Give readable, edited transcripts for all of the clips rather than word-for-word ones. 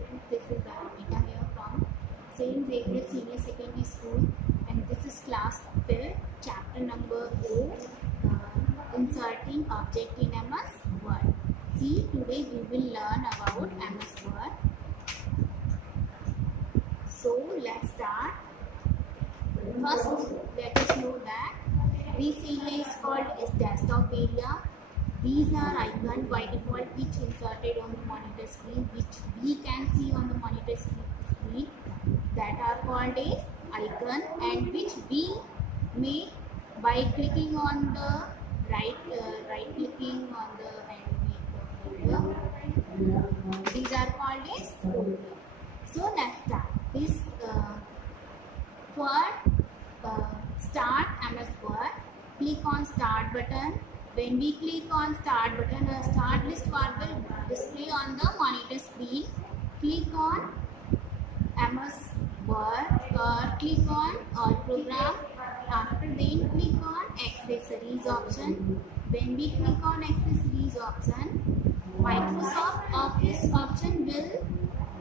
students, this is Aramika here from St. Xavier Senior Secondary School, and this is class 5, chapter number 4, inserting object in MS Word. See, today we will learn about MS Word. So let's start. First, let us know that this area is called as desktop area. These are icons by default which inserted on the monitor screen, which we can see on the monitor screen, that are called as icon, and which we make by clicking on the right clicking on the and make the folder. These are called as folder. So let's start. This start MS Word, click on start button. When we click on start button, a start list bar will display on the monitor screen. Click on MS Word or click on all program. After then click on accessories option. When we click on accessories option, Microsoft Office option will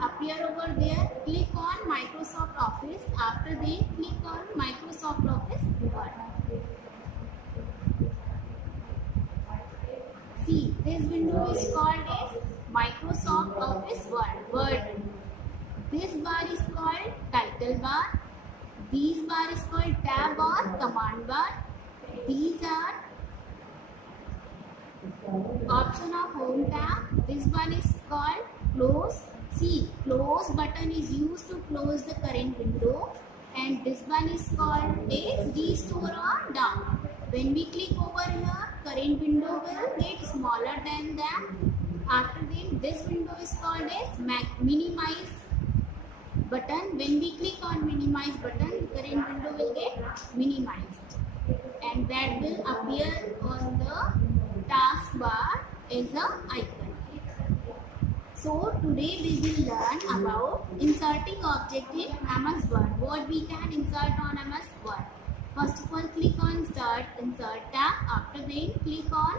appear over there. Click on Microsoft Office. After then click on Microsoft Office Word. See, this window is called as Microsoft Office Word. This bar is called title bar. This bar is called tab or command bar. These are option of home tab. This one is called close. See, close button is used to close the current window, and this one is called as restore or down. When we click over here, current window will get smaller than that. After that, this window is called as minimize button. When we click on minimize button, current window will get minimized, and that will appear on the taskbar as an icon. So today we will learn about inserting object in MS Word. What we can insert on MS Word. First of all, click on Start Insert tab. After that, click on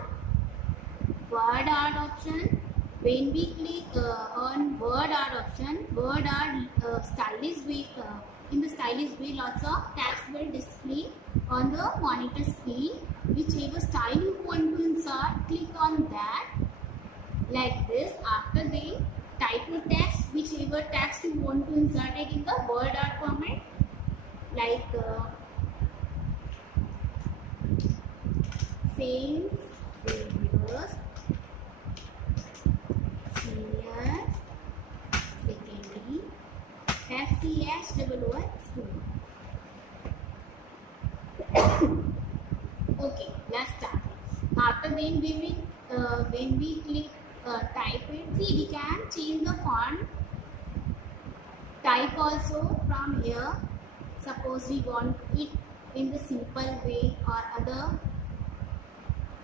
Word Art option. When we click on Word Art option, Word Art stylish way. In the stylish way, lots of text will display on the monitor screen. Whichever style you want to insert, click on that. Like this. After that, type the text, whichever text you want to insert it in the word art format, like St. Xavier's Senior Secondary SCH School. Okay, let's start. After then we will when we click type it, see, we can change the font type also from here. Suppose we want it in the simple way or other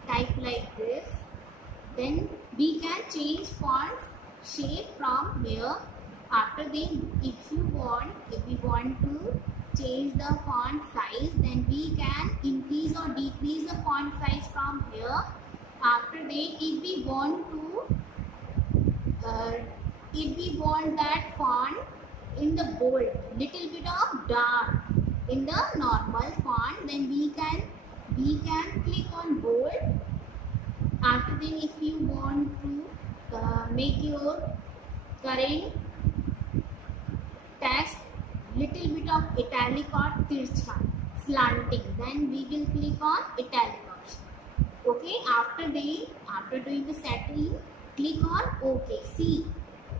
type like this, then we can change font shape from here. After then, if we want to change the font size, then we can increase or decrease the font size from here. After that, if we want that font in the bold, little bit of dark in the normal font, then we can click on bold. After that, if you want to make your current text little bit of italic or tircha, slanting, then we will click on italic option. Okay, after doing the setting, click on OK. See,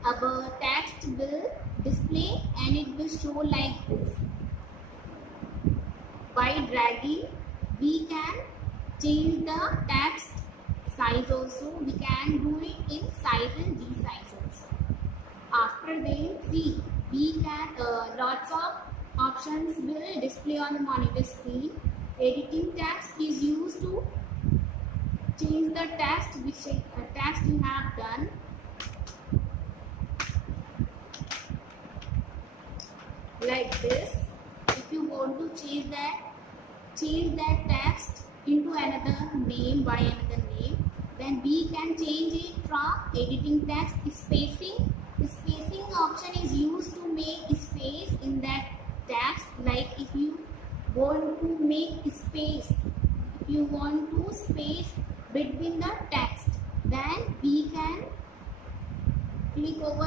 our text will display and it will show like this. By dragging, we can change the text size also. We can do it in size and resize also. After that, see, we can lots of options will display on the monitor screen. Editing text is used to change the text text you have done. Like this. If you want to change that text into another name by another name, then we can change it from editing text spacing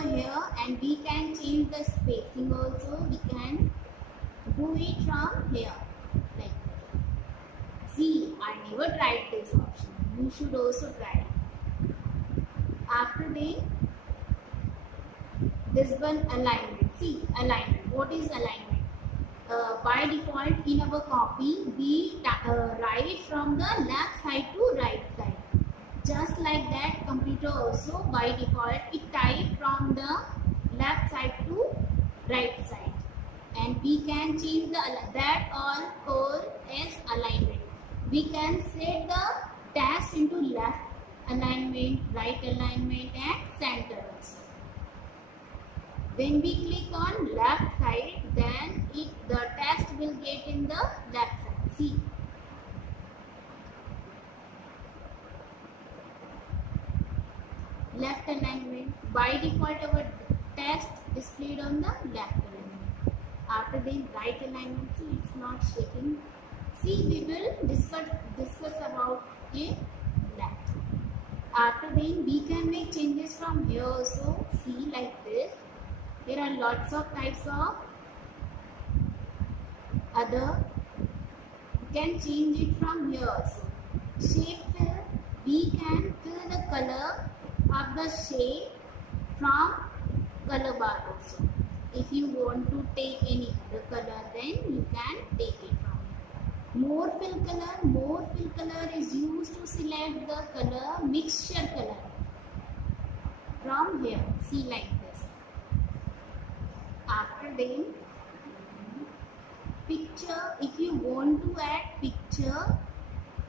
over here, and we can change the spacing also. We can do it from here like this. See, I never tried this option. You should also try it. After this one, alignment. See, alignment. What is alignment? By default in our copy, we write from the left side to right side. Just like that, computer also by default it type from the left side to right side, and we can change that all called as alignment. We can set the text into left alignment, right alignment, and center also. When we click on left side, then the text will get in the left side. See. Left alignment. By default our text displayed on the left alignment. After the right alignment, see, it's not shaking. See, we will discuss about a left. After then we can make changes from here also. See, like this. There are lots of types of other. You can change it from here also. Shape fill. We can fill the color of the shape from color bar also. If you want to take any other color, then you can take it from here. More fill color. More fill color is used to select the color, mixture color from here. See, like this. After then, picture. If you want to add picture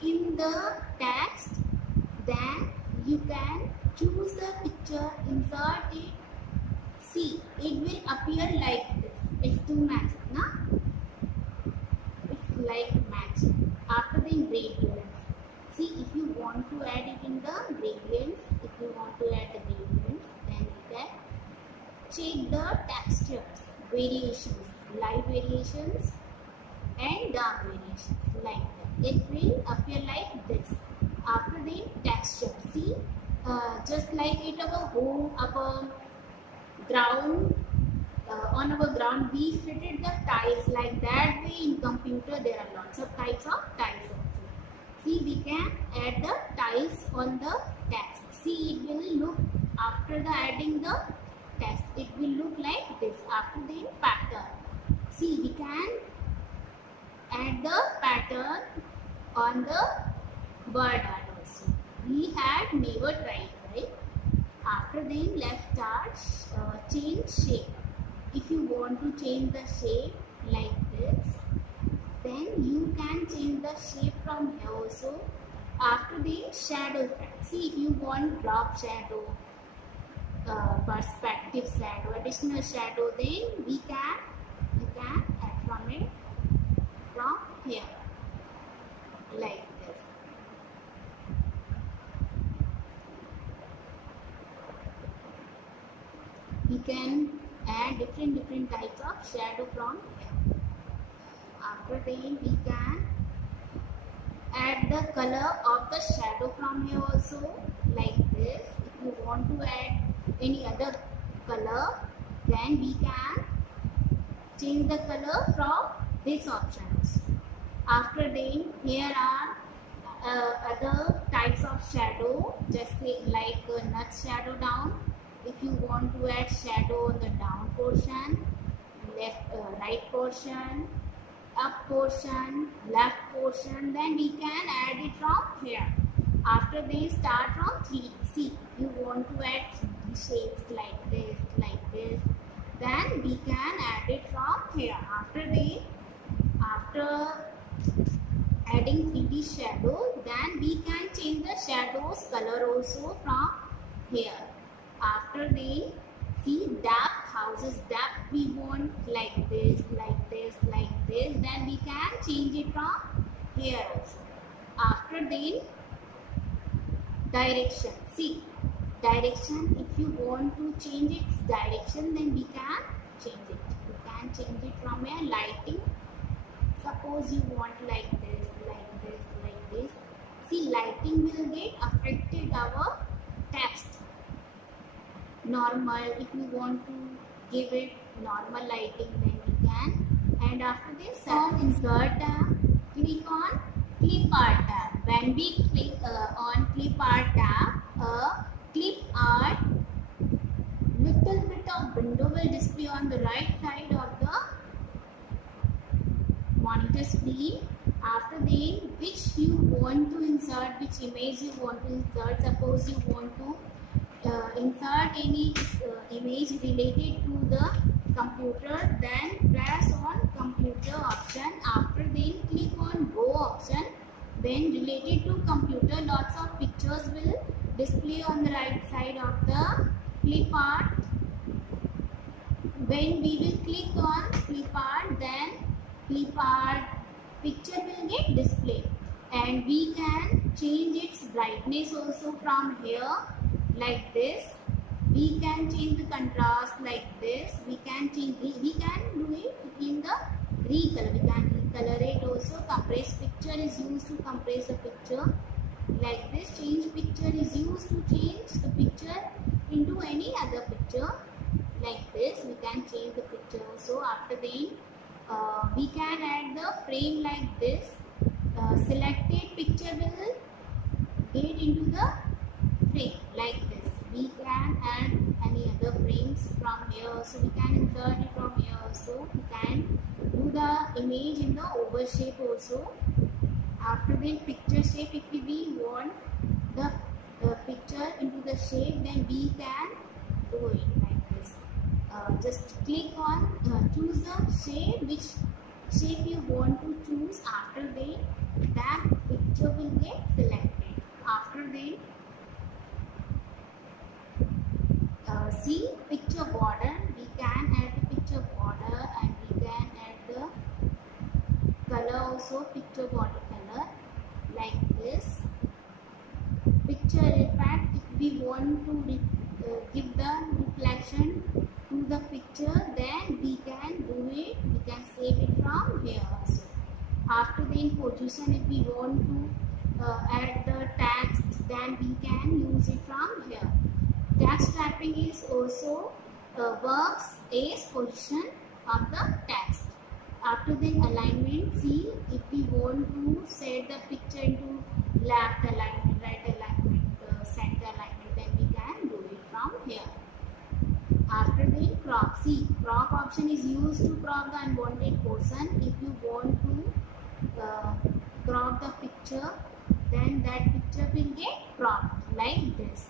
in the text, then you can choose the picture, insert it. See, it will appear like this. It's to match, na? It's like matching. After the gradients. See, if you want to add it in the gradients, if you want to add the gradients, then you can check the textures, variations, light variations and dark variations, like that. It will appear like this. After the texture, see, just like it our home, our ground, on our ground we fitted the tiles like that way. In computer there are lots of types of tiles also. See, we can add the tiles on the text. See, it will look, after the adding the text, it will look like this. After the pattern, see, we can add the pattern on the bird art also. We had never tried, right? After then, let's start change shape. If you want to change the shape like this, then you can change the shape from here also. After the shadow effect, see, if you want drop shadow, perspective shadow, additional shadow, then you can add from it from here like this. We can add different types of shadow from here. After then we can add the color of the shadow from here also, like this. If you want to add any other color, then we can change the color from this options. After then, here are other types of shadow, just say like nut shadow down. If you want to add shadow on the down portion, right portion, up portion, left portion, then we can add it from here. After they start from 3D. See, you want to add 3D shapes like this, then we can add it from here. After adding 3D shadow, then we can change the shadows color also from here. After they see depth, houses depth we want like this, then we can change it from here also. After then direction, see, direction, if you want to change its direction, then we can change it. You can change it from a lighting. Suppose you want like this. See, lighting will get affected our text. normal. If you want to give it normal lighting, then we can. And after this, on insert tab, click on clip art tab. When we click on clip art tab, clip art little bit of window will display on the right side of the monitor screen. After then, which you want to insert, which image you want to insert. Suppose you want to insert any image related to the computer, then press on computer option. After then, click on go option. Then related to computer, lots of pictures will display on the right side of the clip art. When we will click on clip art, then clip art picture will get displayed, and we can change its brightness also from here like this. We can change the contrast like this. We can change, we can do it in the recolor. We can recolor it also. Compress picture is used to compress a picture like this. Change picture is used to change the picture into any other picture like this. We can change the picture also. After then, we can add the frame like this. Selected picture will get into the frame like this. We can add any other frames from here, so we can insert it from here also. We can do the image in the oval shape also. After that, picture shape, if we want the picture into the shape, then we can do it like this. Just click on choose the shape, which shape you want to choose. After that picture will get selected. After that, see picture border. We can add the picture border, and we can add the color also, picture border color like this. Picture effect, if we want to give the reflection to the picture, then we can do it. We can save it from here also. After the position, if we want to add the text, then we can use it from here. Text typing is also works as position of the text. After the alignment, see, if we want to set the picture into left alignment, right alignment, center alignment, then we can do it from here. After the crop, see, crop option is used to crop the unwanted portion. If you want to crop the picture, then that picture will get cropped like this.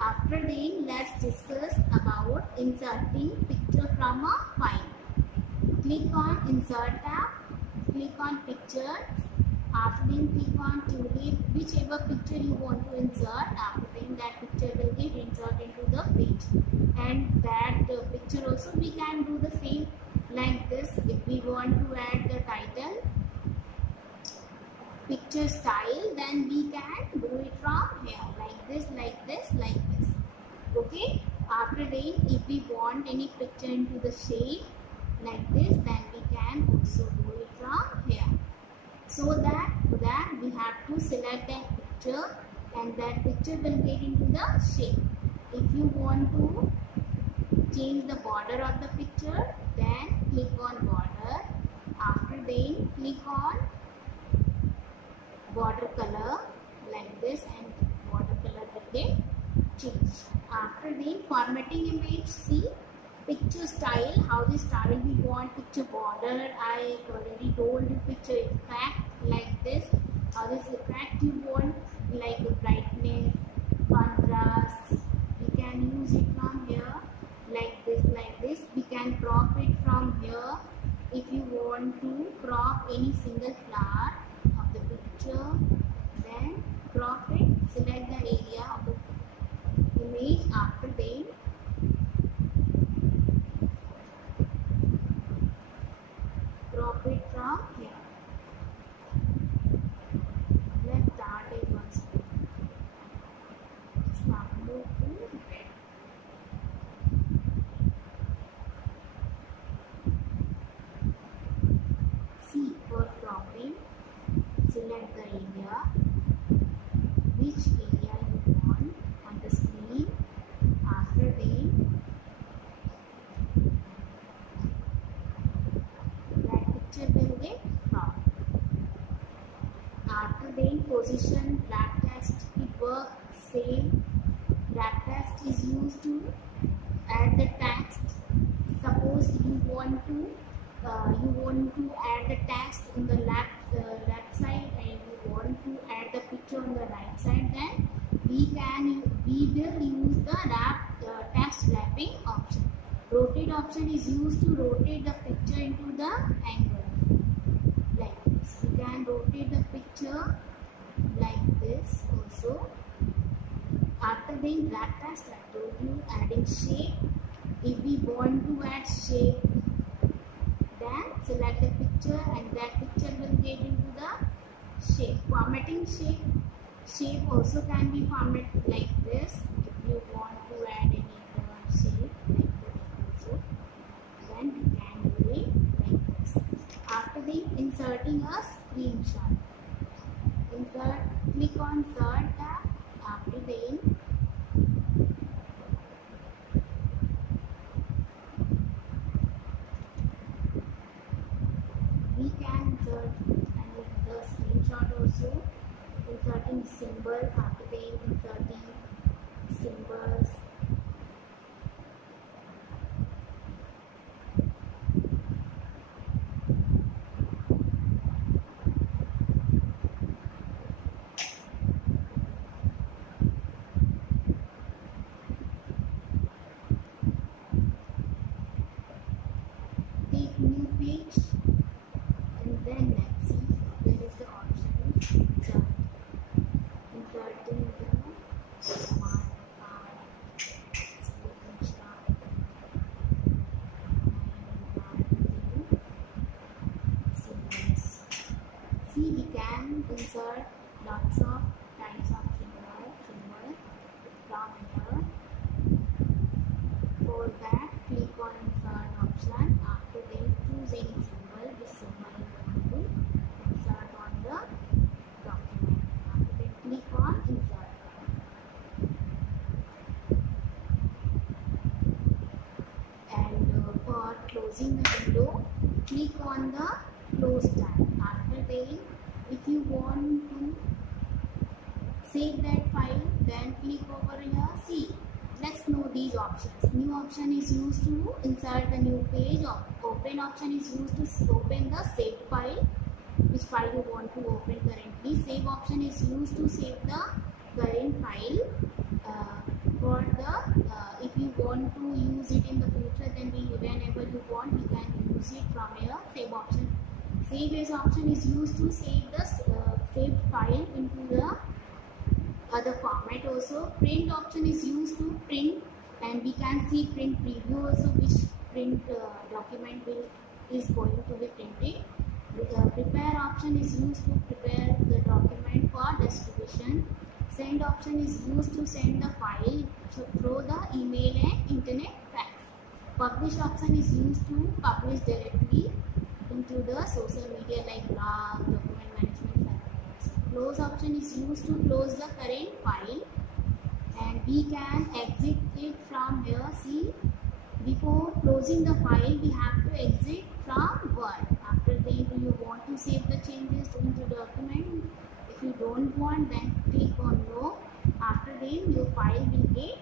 After then, let's discuss about inserting picture from a file. Click on insert tab, click on picture. After then, click on tulip, whichever picture you want to insert. After then, that picture will get inserted into the page, and that picture also we can do the same like this. If we want to add the title, picture style, then we can do it from here like this, like this, like this. Okay. After then, if we want any picture into the shape like this, then we can also do it from here. So that we have to select that picture, and that picture will get into the shape. If you want to change the border of the picture, then click on border. After then, click on border color like this, and border color will get changed. After then, formatting image, see picture style, how the style we want. Picture border, I already told you. Picture effect like this. How this effect you want, like the brightness, contrast, we can use it from here like this, like this. We can crop it from here. If you want to crop any single flower of the picture, then crop it, select the area of the image. After then, crop it from here. Let's start it once more. It's not move to red. See, for cropping, select the area, which area you want on the screen. position wrap text. It works same. Wrap text is used to add the text. Suppose you want to add the text on the left side and you want to add the picture on the right side, then we will use the text wrapping option. Rotate option is used to rotate the picture into the angle like this. We can rotate the picture like this also. After the wrap text, I told you adding shape. If we want to add shape, then select the picture and that picture will get into the shape. Formatting shape also can be formatted like this. If you want to add any other shape like this also, then we can do it like this. After the inserting a screenshot, click on Insert tab. After then we can insert the screenshot also. Inserting symbol. After then inserting symbols. Take new page and then let's see where is the option. Inserting the smart card, screenshot, and symbols. See, we can insert lots of types of symbol from here. For that, click on Insert option. After then, choose any symbol. Which symbol you want to insert on the document. After then, click on Insert. And for closing the window, click on the Close tab. After then, if you want to save that file, then click over here. See, let's know these options. New option is used to insert the new page. Open option is used to open the saved file, which file you want to open currently. Save option is used to save the current file. If you want to use it in the future, then whenever you want, you can use it from here. Save option. Save as option is used to save the saved file into the other format also. Print option is used to print, and we can see print preview also, which print document is going to be printed. Prepare option is used to prepare the document for distribution. Send option is used to send the file through the email and internet fax. Publish option is used to publish directly into the social media like blog, document management service. Close option is used to close the current file, and we can exit it from here. See, before closing the file, we have to exit from Word. After that, you want to save the changes into the document. If you don't want, then click on No. After that, your file will get